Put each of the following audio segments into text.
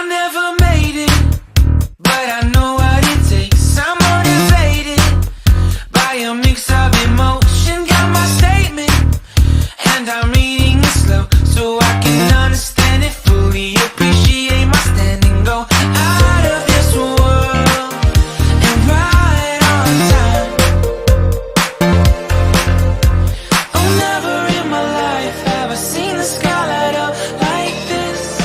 I never made it, but I know what it takes. I'm motivated by a mix of emotion. Got my statement, and I'm reading it slow so I can understand it fully. Appreciate my standing, go out of this world and right on time. Oh, never in my life have I seen the sky light up like this.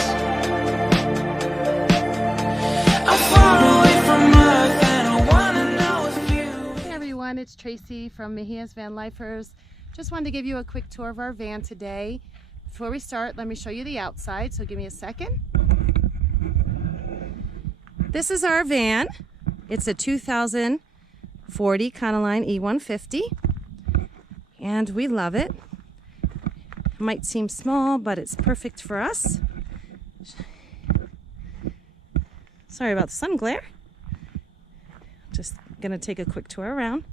I'm far away from Earth and I wanna know if you. Hey everyone, it's Tracy from Mejias Van Lifers. Just wanted to give you a quick tour of our van today. Before we start, let me show you the outside, so give me a second. This is our van. It's a 2040 Econoline E150, and we love it. It might seem small, but it's perfect for us. Sorry about the sun glare. Just gonna take a quick tour around.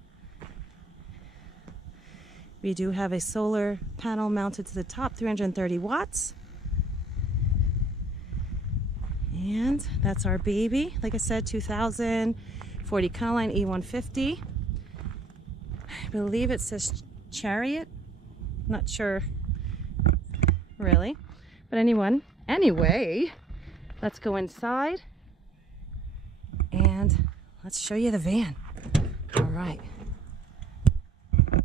We do have a solar panel mounted to the top, 330 watts. And that's our baby. Like I said, 2040 Econoline E150. I believe it says Chariot. Not sure, really. But anyway, let's go inside and let's show you the van. All right.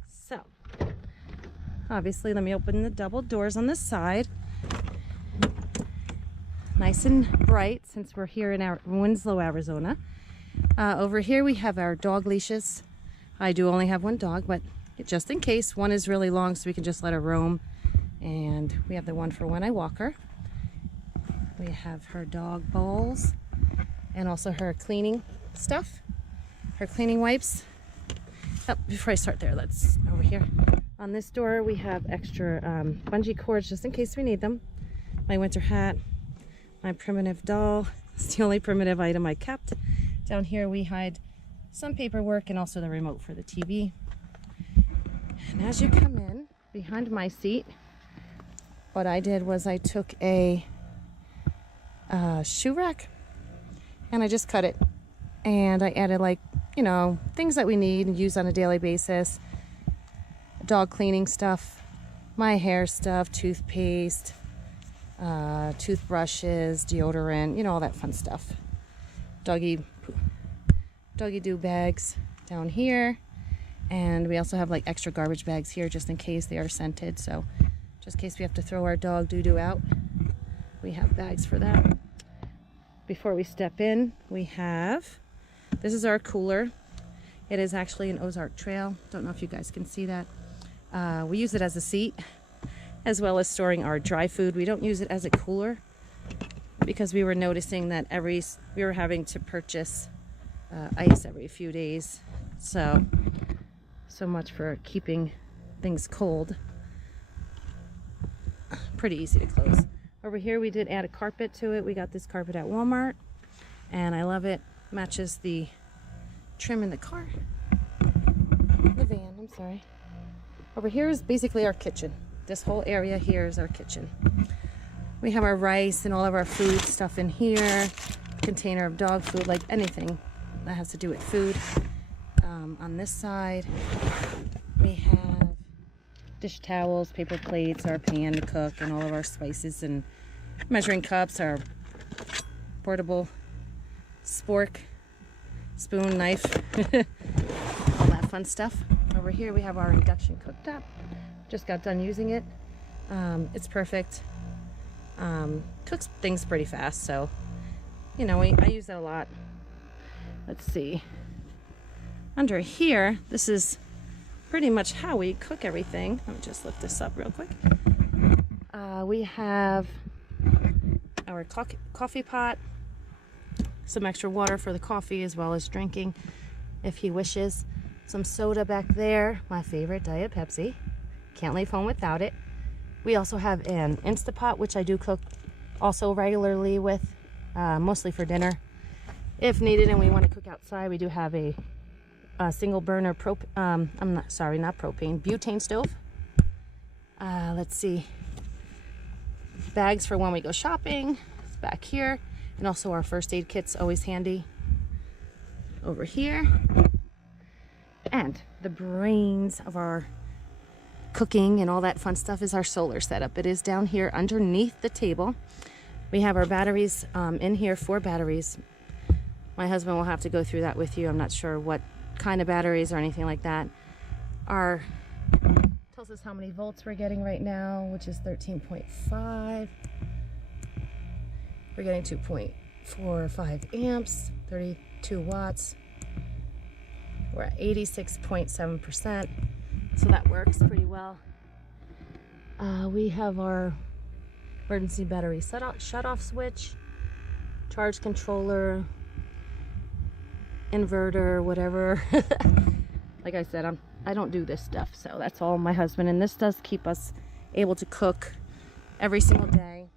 So, obviously, let me open the double doors on this side. Nice and bright since we're here in Winslow, Arizona. Over here we have our dog leashes. I do only have one dog, but just in case, one is really long so we can just let her roam. And we have the one for when I walk her. We have her dog bowls and also her cleaning stuff, her cleaning wipes. Oh, before I start there, let's over here. On this door, we have extra bungee cords just in case we need them. My winter hat, my primitive doll. It's the only primitive item I kept. Down here, we hide some paperwork and also the remote for the TV. And as you come in, behind my seat, what I did was I took a shoe rack and I just cut it. And I added, like, you know, things that we need and use on a daily basis. Dog cleaning stuff, my hair stuff, toothpaste, toothbrushes, deodorant, you know, all that fun stuff. Doggy do bags down here. And we also have like extra garbage bags here just in case they are scented. So just in case we have to throw our dog doo-doo out, we have bags for that. Before we step in, we have, this is our cooler. It is actually an Ozark Trail. Don't know if you guys can see that. We use it as a seat, as well as storing our dry food. We don't use it as a cooler because we were noticing that we were having to purchase ice every few days. So much for keeping things cold. Pretty easy to close. Over here, we did add a carpet to it. We got this carpet at Walmart, and I love it. Matches the trim in the car. The van, I'm sorry. Over here is basically our kitchen. This whole area here is our kitchen. We have our rice and all of our food stuff in here. Container of dog food, like anything that has to do with food. On this side, we have dish towels, paper plates, our pan to cook, and all of our spices and measuring cups, our portable spork, spoon, knife, all that fun stuff. Over here we have our induction cooktop. Just got done using it. It's perfect. Cooks things pretty fast, so you know, I use that a lot. Let's see. Under here, this is pretty much how we cook everything. Let me just lift this up real quick. We have our coffee pot, some extra water for the coffee as well as drinking if he wishes. Some soda back there, my favorite, Diet Pepsi. Can't leave home without it. We also have an Instapot, which I do cook also regularly with, mostly for dinner. If needed and we want to cook outside, we do have a single burner butane stove. Let's see. Bags for when we go shopping. It's back here. And also our first aid kit's always handy over here. And the brains of our cooking and all that fun stuff is our solar setup. It is down here underneath the table. We have our batteries in here, 4 batteries. My husband will have to go through that with you. I'm not sure what kind of batteries or anything like that. Our tells us how many volts we're getting right now, which is 13.5. We're getting 2.45 amps, 32 watts. We're at 86.7%, so that works pretty well. We have our emergency battery shut-off switch, charge controller, inverter, whatever. Like I said, I don't do this stuff, so that's all my husband. And this does keep us able to cook every single day.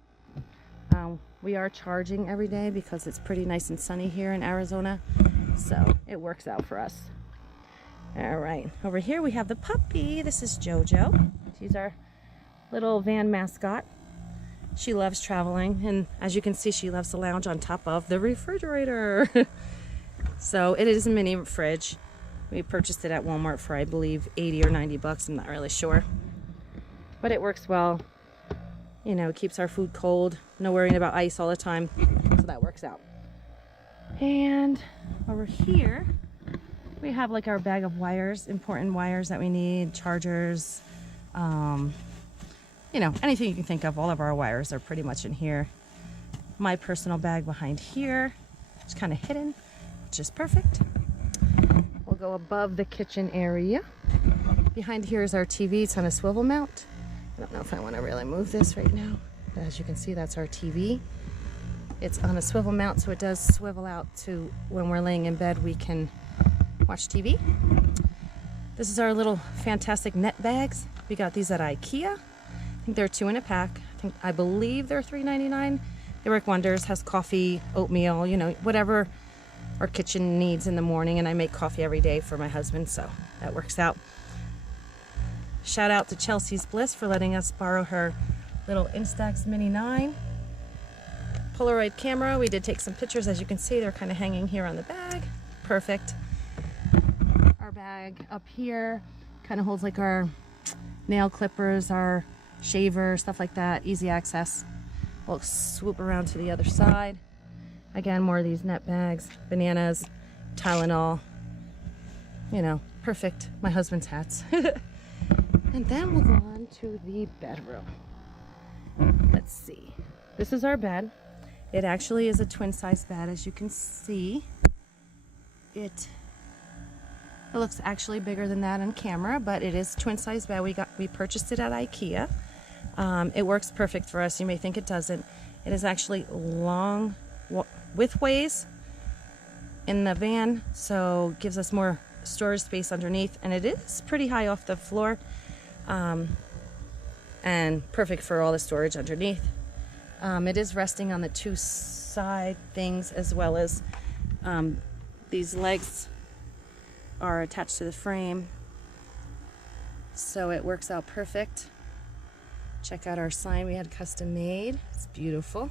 We are charging every day because it's pretty nice and sunny here in Arizona, so it works out for us. All right, over here we have the puppy. This is Jojo. She's our little van mascot. She loves traveling, and as you can see, she loves to lounge on top of the refrigerator. So it is a mini fridge. We purchased it at Walmart for, I believe, 80 or 90 bucks. I'm not really sure, but it works well. You know, it keeps our food cold. No worrying about ice all the time, so that works out. And over here, we have like our bag of wires, important wires that we need, chargers, you know, anything you can think of. All of our wires are pretty much in here. My personal bag behind here, it's kind of hidden, which is perfect. We'll go above the kitchen area. Behind here is our TV. It's on a swivel mount. I don't know if I want to really move this right now, but as you can see, that's our TV. It's on a swivel mount, so it does swivel out to when we're laying in bed, we can watch TV. This is our little fantastic net bags. We got these at IKEA. I think they're 2 in a pack. I believe they're $3.99. They work wonders. Has coffee, oatmeal, you know, whatever our kitchen needs in the morning. And I make coffee every day for my husband, so that works out. Shout out to Chelsea's Bliss for letting us borrow her little Instax Mini 9 Polaroid camera. We did take some pictures. As you can see, they're kind of hanging here on the bag. Perfect. Our bag up here kind of holds like our nail clippers, our shaver, stuff like that. Easy access. We'll swoop around to the other side. Again, more of these net bags, bananas, Tylenol. You know, perfect. My husband's hats. And then we'll go on to the bedroom. Let's see. This is our bed. It actually is a twin size bed, as you can see. It looks actually bigger than that on camera, but it is twin size bed. We purchased it at IKEA. It works perfect for us. You may think it doesn't. It is actually long widthways in the van, so gives us more storage space underneath, and it is pretty high off the floor, and perfect for all the storage underneath. It is resting on the 2 side things, as well as these legs are attached to the frame, so it works out perfect. Check out our sign we had custom made. It's beautiful.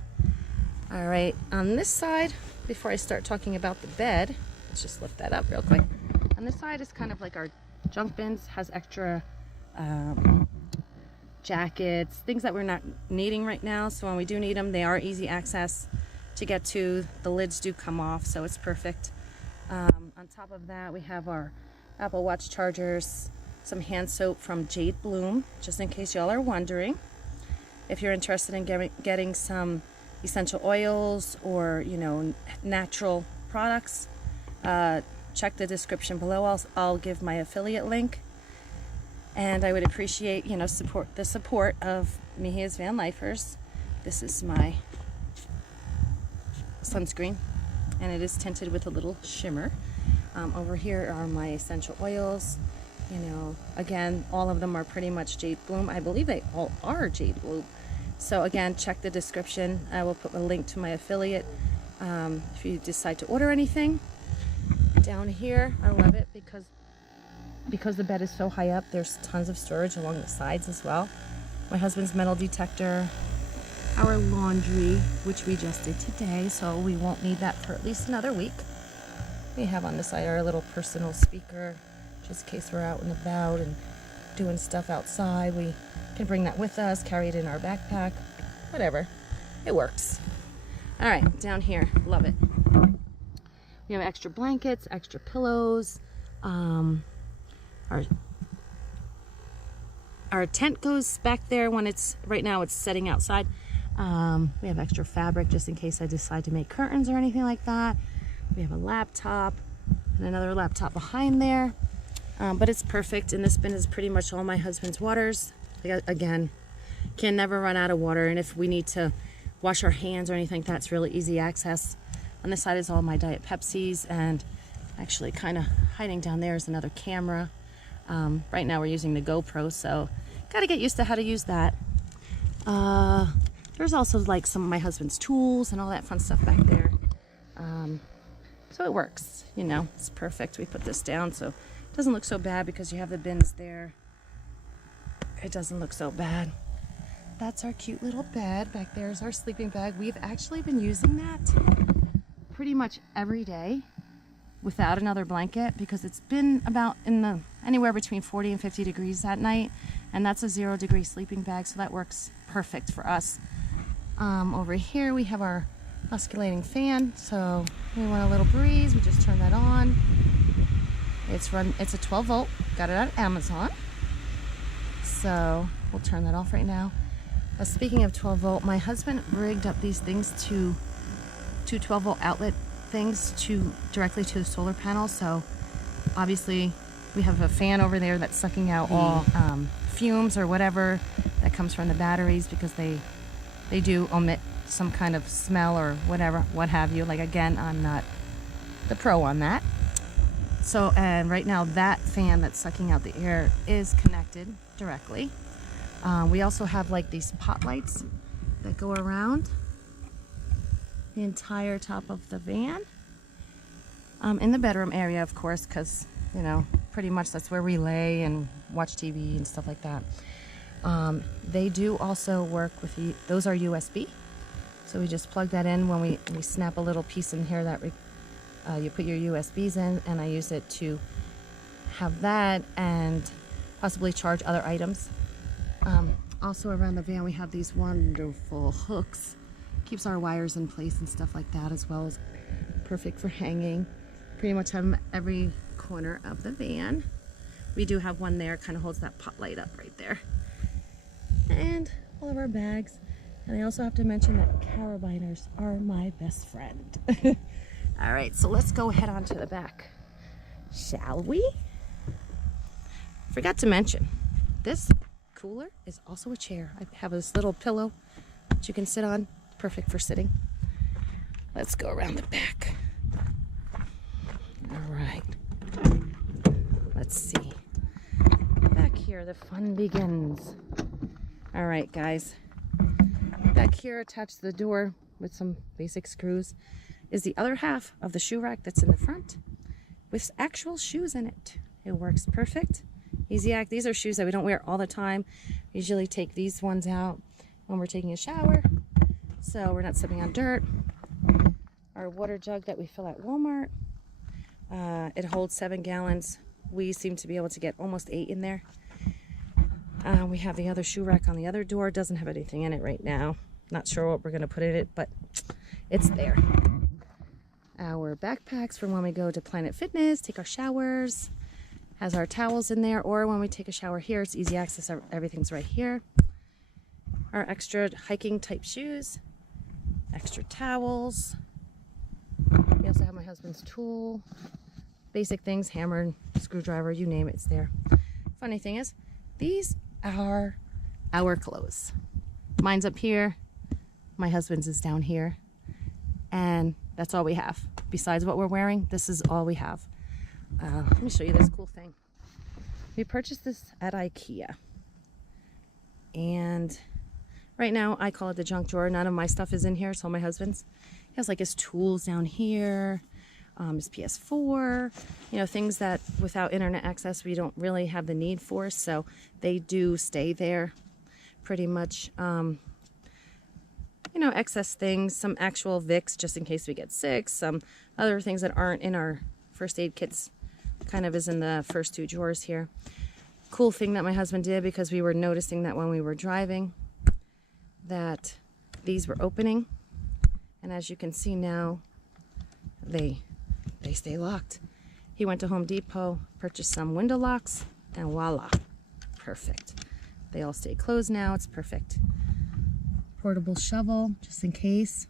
All right, on this side, before I start talking about the bed, let's just lift that up real quick. On this side is kind of like our junk bins, has extra jackets, things that we're not needing right now, so when we do need them, they are easy access to get to. The lids do come off, so it's perfect. On top of that, we have our Apple Watch chargers, some hand soap from Jade Bloom, just in case y'all are wondering. If you're interested in getting some essential oils or, you know, natural products, check the description below. I'll give my affiliate link, and I would appreciate, you know, the support of Mejias Van Lifers. This is my sunscreen, and it is tinted with a little shimmer. Over here are my essential oils. You know, again, all of them are pretty much Jade Bloom. I believe they all are Jade Bloom. So again, check the description. I will put a link to my affiliate if you decide to order anything. Down here, I love it because the bed is so high up. There's tons of storage along the sides as well. My husband's metal detector, our laundry, which we just did today, so we won't need that for at least another week. We have on the side our little personal speaker, just in case we're out and about and doing stuff outside. We can bring that with us, carry it in our backpack, whatever. It works. All right, down here, love it. We have extra blankets, extra pillows. Our tent goes back there when right now it's setting outside. We have extra fabric just in case I decide to make curtains or anything like that. We have a laptop and another laptop behind there. But it's perfect, and this bin is pretty much all my husband's waters. Again, can never run out of water, and if we need to wash our hands or anything like that, it's really easy access. On this side is all my Diet Pepsis, and actually kind of hiding down there is another camera. Right now we're using the GoPro, so got to get used to how to use that. There's also like some of my husband's tools and all that fun stuff back there. So it works, you know, it's perfect. We put this down so it doesn't look so bad because you have the bins there. It doesn't look so bad. That's our cute little bed. Back there is our sleeping bag. We've actually been using that pretty much every day without another blanket because it's been about anywhere between 40 and 50 degrees that night, and that's a 0-degree sleeping bag, so that works perfect for us. Over here we have our oscillating fan, so we want a little breeze, we just turn that on. It's a 12 volt, got it on Amazon, so we'll turn that off right now. Speaking of 12 volt, my husband rigged up these things to 12 volt outlet things directly to the solar panel. So obviously we have a fan over there that's sucking out all fumes or whatever that comes from the batteries, because they do emit some kind of smell or whatever, what have you. Like, again, I'm not the pro on that. So, and right now that fan that's sucking out the air is connected directly. We also have like these pot lights that go around the entire top of the van, in the bedroom area, of course, because, you know, pretty much that's where we lay and watch TV and stuff like that. They do also work with those are USB, so we just plug that in when we snap a little piece in here that you put your USBs in, and I use it to have that and possibly charge other items. Also around the van we have these wonderful hooks. Keeps our wires in place and stuff like that, as well as perfect for hanging. Pretty much have them every corner of the van. We do have one there, kind of holds that pot light up right there. And all of our bags. And I also have to mention that carabiners are my best friend. All right, so let's go head on to the back, shall we? Forgot to mention, this cooler is also a chair. I have this little pillow that you can sit on. Perfect for sitting. Let's go around the back. All right. Let's see. Back here, the fun begins. All right, guys. Back here, attached to the door with some basic screws, is the other half of the shoe rack that's in the front with actual shoes in it. It works perfect. Easy act. These are shoes that we don't wear all the time. We usually take these ones out when we're taking a shower, so we're not stepping on dirt. Our water jug that we fill at Walmart, it holds 7 gallons. We seem to be able to get almost 8 in there. We have the other shoe rack on the other door. Doesn't have anything in it right now. Not sure what we're going to put in it, but it's there. Our backpacks for when we go to Planet Fitness, take our showers. Has our towels in there, or when we take a shower here, it's easy access. Everything's right here. Our extra hiking type shoes, extra towels. We also have my husband's tool, basic things, hammer, screwdriver, you name it, it's there. Funny thing is, these are our clothes. Mine's up here, my husband's is down here, and that's all we have. Besides what we're wearing, this is all we have. Let me show you this cool thing. We purchased this at IKEA, and right now I call it the junk drawer. None of my stuff is in here, it's all my husband's. He has like his tools down here, his PS4, you know, things that without internet access we don't really have the need for, so they do stay there pretty much. you know, excess things, some actual Vicks just in case we get sick, some other things that aren't in our first aid kits, kind of is in the first 2 drawers here. Cool thing that my husband did, because we were noticing that when we were driving that these were opening, and as you can see now, they stay locked. He went to Home Depot, purchased some window locks, and voila, perfect. They all stay closed now. It's perfect. Portable shovel, just in case.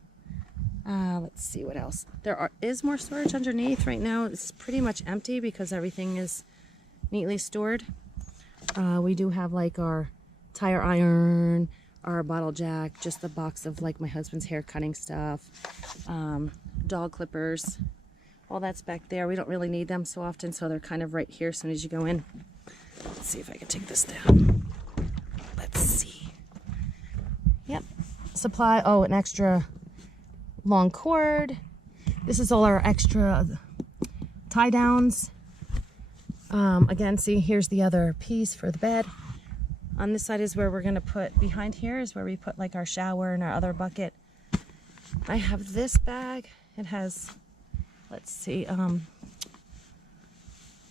Let's see what else. There is more storage underneath. Right now it's pretty much empty because everything is neatly stored. We do have like our tire iron, our bottle jack, just a box of like my husband's hair cutting stuff, dog clippers. All that's back there. We don't really need them so often, so they're kind of right here as soon as you go in. Let's see if I can take this down. Let's see. Yep. Supply, oh, an extra long cord. This is all our extra tie downs. Again, see, here's the other piece for the bed. On this side is where we're gonna put, behind here is where we put like our shower and our other bucket. I have this bag. It has, let's see,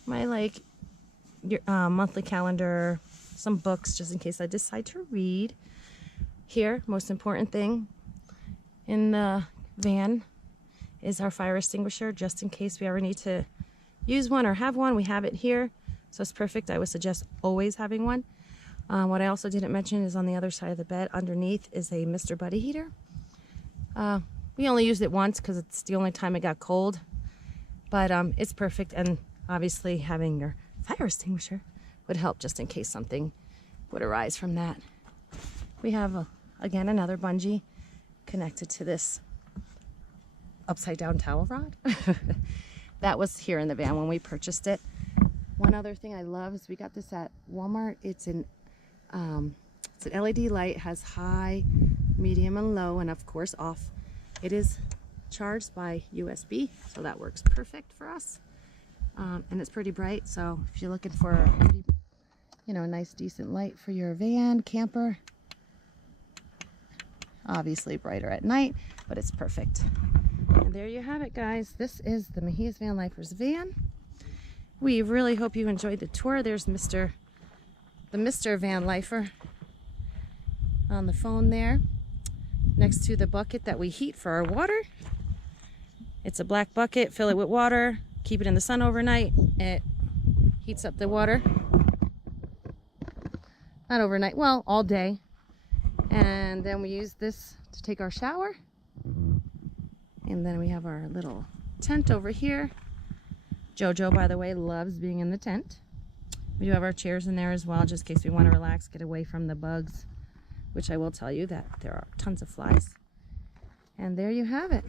my like monthly calendar, some books just in case I decide to read. Here, most important thing in the van is our fire extinguisher, just in case we ever need to use one or have one. We have it here, so it's perfect. I would suggest always having one. What I also didn't mention is on the other side of the bed, underneath is a Mr. Buddy heater. We only used it once because it's the only time it got cold, but it's perfect, and obviously having your fire extinguisher would help just in case something would arise from that. We have, again, another bungee connected to this upside down towel rod. That was here in the van when we purchased it. One other thing I love is we got this at Walmart. It's an LED light, has high, medium, and low, and of course off. It is charged by USB, so that works perfect for us. And it's pretty bright, so if you're looking for a pretty, you know, a nice decent light for your van, camper, obviously brighter at night, but it's perfect. And there you have it, guys. This is the Mejias Van Lifers van. We really hope you enjoyed the tour. There's the Mr. Van Lifer on the phone there, next to the bucket that we heat for our water. It's a black bucket. Fill it with water, keep it in the sun overnight. It heats up the water. Not overnight, well, all day. And then we use this to take our shower. And then we have our little tent over here. Jojo, by the way, loves being in the tent. We do have our chairs in there as well, just in case we want to relax, get away from the bugs, which I will tell you that there are tons of flies. And there you have it.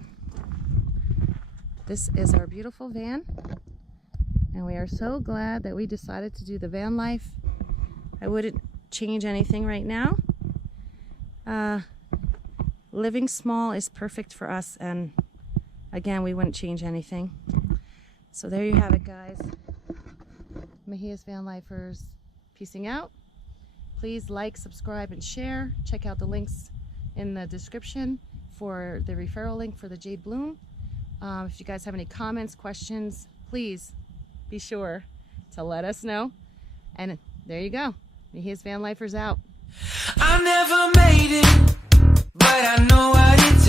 This is our beautiful van, and we are so glad that we decided to do the van life. I wouldn't change anything right now. Living small is perfect for us, and again, we wouldn't change anything. So there you have it, guys. Mejias Van Lifers, peacing out. Please like, subscribe, and share. Check out the links in the description for the referral link for the Jade Bloom. If you guys have any comments, questions, please be sure to let us know. And there you go. Mejias Van Lifers out. I never made it, but I know what it takes.